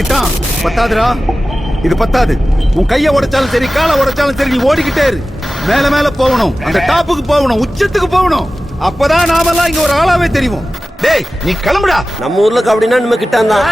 கிட்டான் பத்தாதுடா, இது பத்தாது. உன் கைய உடைச்சாலும் சரி, காலை உடைச்சாலும் சரி, நீ ஓடிக்கிட்டே இரு. மேல மேல போகணும், அந்த டாப்புக்கு போகணும், உச்சத்துக்கு போகணும். அப்பதான் நாமெல்லாம் இங்க ஒரு ஆளாவே தெரியும். டேய் நீ கிளம்புடா. நம்ம ஊர்ல கபடினா நம்ம கிட்டான் தான்.